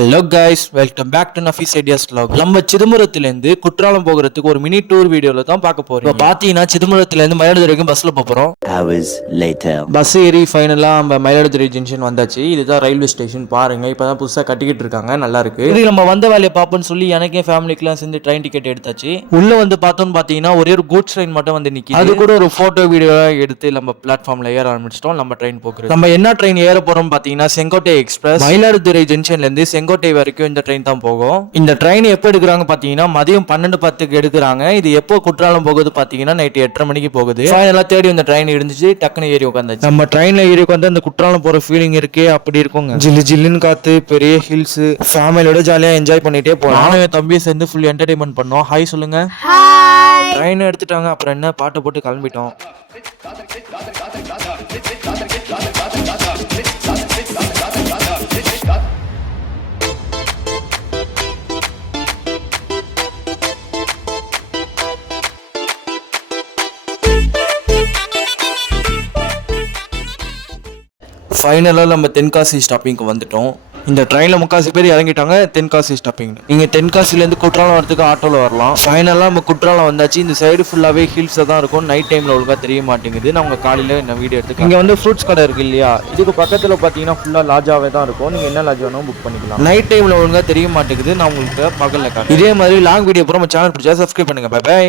Hello guys, welcome back to Nafees ideas vlog. நம்ம சிதம்பரத்திலேருந்து குற்றாலம் போகிறதுக்கு ஒரு மினி டூர் வீடியோல தான் பார்க்க போறோம். இப்போ பார்த்தீங்கன்னா சிதம்பரத்திலேருந்து மயிலாடுதுறைக்கும் பஸ்ல போறோம். பஸ் ஏறி ஃபைனலா நம்ம மயிலாடுதுறை ஜங்ஷன் வந்தாச்சு. இதுதான் ரயில்வே ஸ்டேஷன். பாருங்க, இப்பதான் புதுசா கட்டிக்கிட்டு இருக்காங்க, நல்லா இருக்கு. இது நம்ம வந்த வேலையை பார்ப்போம்னு சொல்லி எனக்கே ஃபேமிலிக்குலாம் சேர்ந்து ட்ரெயின் டிக்கெட் எடுத்தாச்சு. உள்ள வந்து பார்த்தோம்னு பார்த்தீங்கன்னா ஒரே ஒரு கூட்ஸ் ட்ரெயின் மட்டும் வந்து நிற்கி, அது கூட ஒரு போட்டோ வீடியோ எடுத்து நம்ம பிளாட்ஃபார்ம்ல ஏற ஆரம்பிச்சிட்டோம். நம்ம ட்ரெயின் போக்குறது. நம்ம என்ன ட்ரெயின் ஏற போறோம் பார்த்தீங்கன்னா செங்கோட்டை எக்ஸ்பிரஸ். மயிலாடுதுறை ஜங்ஷன்ல இருந்து செங்கோட்டை வரைக்கும் இந்த ட்ரெயின் தான் போகும். இந்த ட்ரெயின் எப்போ எடுக்கிறாங்க பாத்தீங்கன்னா மதியம் 12:10க்கு எடுக்கிறாங்க. இது எப்போ குற்றாலம் போகுது பாத்தீங்கன்னா நைட் 8:30 மணிக்கு போகுது. ஃபைனலா தேடி இந்த ட்ரெயின் இருந்துச்சு, டக்குன்னு ஏறி உட்காந்துச்சு. நம்ம ட்ரெயின்ல ஏறி உட்காந்து அந்த குற்றாலம் போற ஃபீலிங் இருக்கே அப்படி இருக்குங்க. ஜில்லு ஜில்லுன்னு காத்து, பெரிய ஹில்ஸ், ஃபேமிலியோட ஜாலியா என்ஜாய் பண்ணிட்டே போலாம். நானும் என் தம்பியை சேர்ந்து ஃபுல் என்டர்டைன்மெண்ட் பண்ணோம். ஹாய் சொல்லுங்க. ட்ரெயின் எடுத்துட்டாங்க, அப்புறம் என்ன பாட்டை போட்டு கிளம்பிட்டோம். ஃபைனலாக நம்ம தென்காசி ஸ்டாப்பிங்க்கு வந்துட்டோம். இந்த ட்ரெயினில் முக்காசி பேர் இறங்கிட்டாங்க. தென்காசி ஸ்டாப்பிங். நீங்கள் தென்காசிலேருந்து குற்றாலம் வரதுக்கு ஆட்டோவில் வரலாம். ஃபைனலாக நம்ம குற்றாலம் வந்தாச்சு. இந்த சைடு ஃபுல்லாகவே ஹில்ஸாக தான் இருக்கும். நைட் டைமில் ஒழுங்காக தெரிய மாட்டேங்குது. நான் உங்கள் காலையில் இந்த வீடியோ எடுத்து இங்கே வந்து ஃப்ரூட்ஸ் கடை இருக்குது இல்லையா, இதுக்கு பக்கத்தில் பார்த்தீங்கன்னா ஃபுல்லாக லாஜாவே தான் இருக்கும். நீங்கள் என்ன லாஜா வேணாலும் புக் பண்ணிக்கலாம். நைட் டைமில் ஒழுங்காக தெரிய மாட்டேங்குது. நான் உங்களுக்கு பகலில் காட்டுறேன். இதே மாதிரி லாங் வீடியோ போகிற நம்ம சேனல் பிடிச்சா சப்ஸ்கிரைப் பண்ணுங்கள். Bye by.